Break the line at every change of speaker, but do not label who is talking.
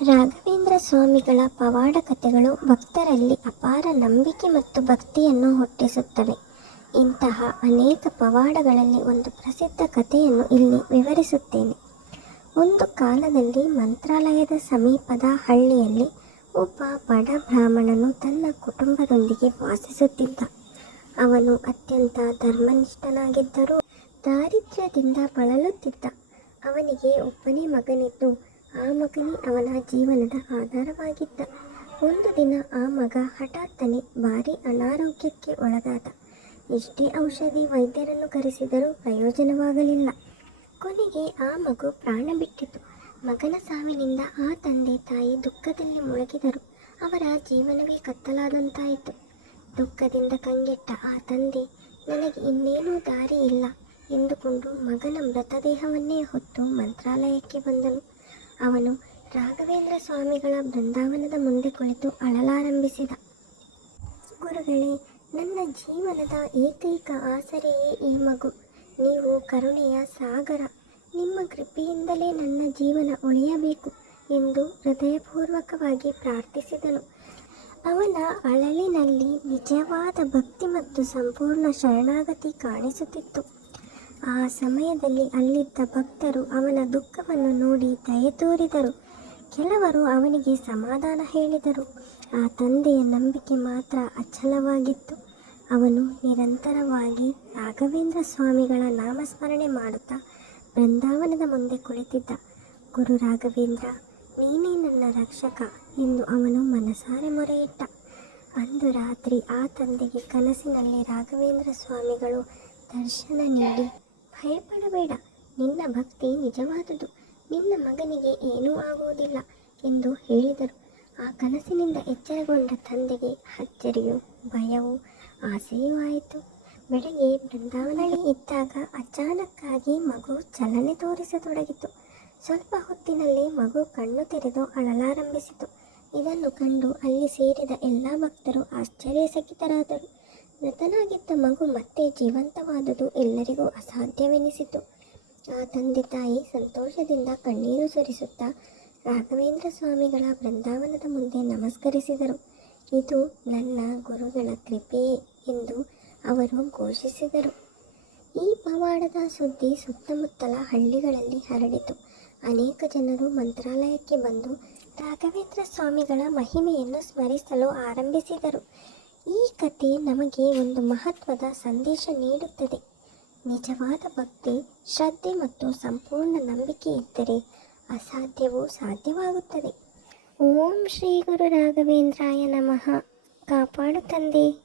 ರಾಘವೇಂದ್ರ ಸ್ವಾಮಿಗಳ ಪವಾಡ ಕಥೆಗಳು ಭಕ್ತರಲ್ಲಿ ಅಪಾರ ನಂಬಿಕೆ ಮತ್ತು ಭಕ್ತಿಯನ್ನು ಹುಟ್ಟಿಸುತ್ತವೆ. ಇಂತಹ ಅನೇಕ ಪವಾಡಗಳಲ್ಲಿ ಒಂದು ಪ್ರಸಿದ್ಧ ಕಥೆಯನ್ನು ಇಲ್ಲಿ ವಿವರಿಸುತ್ತೇನೆ. ಒಂದು ಕಾಲದಲ್ಲಿ ಮಂತ್ರಾಲಯದ ಸಮೀಪದ ಹಳ್ಳಿಯಲ್ಲಿ ಒಬ್ಬ ಬಡ ಬ್ರಾಹ್ಮಣನು ತನ್ನ ಕುಟುಂಬದೊಂದಿಗೆ ವಾಸಿಸುತ್ತಿದ್ದ. ಅವನು ಅತ್ಯಂತ ಧರ್ಮನಿಷ್ಠನಾಗಿದ್ದರೂ ದಾರಿದ್ರ್ಯದಿಂದ ಬಳಲುತ್ತಿದ್ದ. ಅವನಿಗೆ ಒಬ್ಬನೇ ಮಗನಿದ್ದು ಆ ಮಗನೇ ಅವನ ಜೀವನದ ಆಧಾರವಾಗಿದ್ದ. ಒಂದು ದಿನ ಆ ಮಗ ಹಠಾತ್ತನೆ ಭಾರಿ ಅನಾರೋಗ್ಯಕ್ಕೆ ಒಳಗಾದ. ಎಷ್ಟೇ ಔಷಧಿ ವೈದ್ಯರನ್ನು ಕರೆಸಿದರೂ ಪ್ರಯೋಜನವಾಗಲಿಲ್ಲ. ಕೊನೆಗೆ ಆ ಮಗು ಪ್ರಾಣ ಬಿಟ್ಟಿತು. ಮಗನ ಸಾವಿನಿಂದ ಆ ತಂದೆ ತಾಯಿ ದುಃಖದಲ್ಲಿ ಮುಳುಗಿದರು. ಅವರ ಜೀವನವೇ ಕತ್ತಲಾದಂತಾಯಿತು. ದುಃಖದಿಂದ ಕಂಗೆಟ್ಟ ಆ ತಂದೆ, ನನಗೆ ಇನ್ನೇನೂ ದಾರಿ ಇಲ್ಲ ಎಂದುಕೊಂಡು ಮಗನ ಮೃತದೇಹವನ್ನೇ ಹೊತ್ತು ಮಂತ್ರಾಲಯಕ್ಕೆ ಬಂದನು. ಅವನು ರಾಘವೇಂದ್ರ ಸ್ವಾಮಿಗಳ ಬೃಂದಾವನದ ಮುಂದೆ ಕುಳಿತು ಅಳಲಾರಂಭಿಸಿದ. ಗುರುಗಳೇ, ನನ್ನ ಜೀವನದ ಏಕೈಕ ಆಸರೆಯೇ ಈ ಮಗು. ನೀವು ಕರುಣೆಯ ಸಾಗರ, ನಿಮ್ಮ ಕೃಪೆಯಿಂದಲೇ ನನ್ನ ಜೀವನ ಉಳಿಯಬೇಕು ಎಂದು ಹೃದಯಪೂರ್ವಕವಾಗಿ ಪ್ರಾರ್ಥಿಸಿದನು. ಅವನ ಅಳಲಿನಲ್ಲಿ ನಿಜವಾದ ಭಕ್ತಿ ಮತ್ತು ಸಂಪೂರ್ಣ ಶರಣಾಗತಿ ಕಾಣಿಸುತ್ತಿತ್ತು. ಆ ಸಮಯದಲ್ಲಿ ಅಲ್ಲಿದ್ದ ಭಕ್ತರು ಅವನ ದುಃಖವನ್ನು ನೋಡಿ ದಯೆ ತೋರಿದರು. ಕೆಲವರು ಅವನಿಗೆ ಸಮಾಧಾನ ಹೇಳಿದರು. ಆ ತಂದೆಯ ನಂಬಿಕೆ ಮಾತ್ರ ಅಚಲವಾಗಿತ್ತು. ಅವನು ನಿರಂತರವಾಗಿ ರಾಘವೇಂದ್ರ ಸ್ವಾಮಿಗಳ ನಾಮಸ್ಮರಣೆ ಮಾಡುತ್ತಾ ಬೃಂದಾವನದ ಮುಂದೆ ಕುಳಿತಿದ್ದ. ಗುರು ರಾಘವೇಂದ್ರ, ನೀನೇ ನನ್ನ ರಕ್ಷಕ ಎಂದು ಅವನು ಮನಸಾರೆ ಮೊರೆಯಿಟ್ಟ. ಅಂದು ರಾತ್ರಿ ಆ ತಂದೆಗೆ ಕನಸಿನಲ್ಲಿ ರಾಘವೇಂದ್ರ ಸ್ವಾಮಿಗಳು ದರ್ಶನ ನೀಡಿ ಭಯಪಡಬೇಡ. ನಿನ್ನ ಭಕ್ತಿ ನಿಜವಾದುದು. ನಿನ್ನ ಮಗನಿಗೆ ಏನೂ ಆಗುವುದಿಲ್ಲ ಎಂದು ಹೇಳಿದರು. ಆ ಕನಸಿನಿಂದ ಎಚ್ಚರಗೊಂಡ ತಂದೆಗೆ ಅಚ್ಚರಿಯು ಭಯವು ಆಸೆಯೂ ಆಯಿತು. ಬೆಳಗ್ಗೆ ಬೃಂದಾವನದಲ್ಲಿ ಇದ್ದಾಗ ಅಚಾನಕ್ಕಾಗಿ ಮಗು ಚಲನೆ ತೋರಿಸತೊಡಗಿತು. ಸ್ವಲ್ಪ ಹೊತ್ತಿನಲ್ಲಿ ಮಗು ಕಣ್ಣು ತೆರೆದು ಅಳಲಾರಂಭಿಸಿತು. ಇದನ್ನು ಕಂಡು ಅಲ್ಲಿ ಸೇರಿದ ಎಲ್ಲ ಭಕ್ತರು ಆಶ್ಚರ್ಯಚಕಿತರಾದರು. ಮೃತನಾಗಿದ್ದ ಮಗು ಮತ್ತೆ ಜೀವಂತವಾದುದು ಎಲ್ಲರಿಗೂ ಅಸಾಧ್ಯವೆನಿಸಿತು. ಆ ತಂದೆ ತಾಯಿ ಸಂತೋಷದಿಂದ ಕಣ್ಣೀರು ಸುರಿಸುತ್ತಾ ರಾಘವೇಂದ್ರ ಸ್ವಾಮಿಗಳ ಬೃಂದಾವನದ ಮುಂದೆ ನಮಸ್ಕರಿಸಿದರು. ಇದು ನನ್ನ ಗುರುಗಳ ಕೃಪೆಯೇ ಎಂದು ಅವರು ಘೋಷಿಸಿದರು. ಈ ಪವಾಡದ ಸುದ್ದಿ ಸುತ್ತಮುತ್ತಲ ಹಳ್ಳಿಗಳಲ್ಲಿ ಹರಡಿತು. ಅನೇಕ ಜನರು ಮಂತ್ರಾಲಯಕ್ಕೆ ಬಂದು ರಾಘವೇಂದ್ರ ಸ್ವಾಮಿಗಳ ಮಹಿಮೆಯನ್ನು ಸ್ಮರಿಸಲು ಆರಂಭಿಸಿದರು. ಈ ಕತೆ ನಮಗೆ ಒಂದು ಮಹತ್ವದ ಸಂದೇಶ ನೀಡುತ್ತದೆ. ನಿಜವಾದ ಭಕ್ತಿ, ಶ್ರದ್ಧೆ ಮತ್ತು ಸಂಪೂರ್ಣ ನಂಬಿಕೆ ಇದ್ದರೆ ಅಸಾಧ್ಯವೂ ಸಾಧ್ಯವಾಗುತ್ತದೆ. ಓಂ ಶ್ರೀ ಗುರು ರಾಘವೇಂದ್ರಾಯ ನಮಃ. ಕಾಪಾಡು ತಂದೆ.